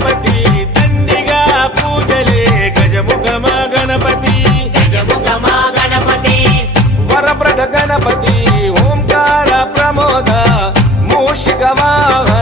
గణపతి దండిగా పూజలే గజముఖమ గణపతి గజముఖమా గణపతి వరప్రద గణపతి ఓంకార ప్రమోద మూషిక వాహన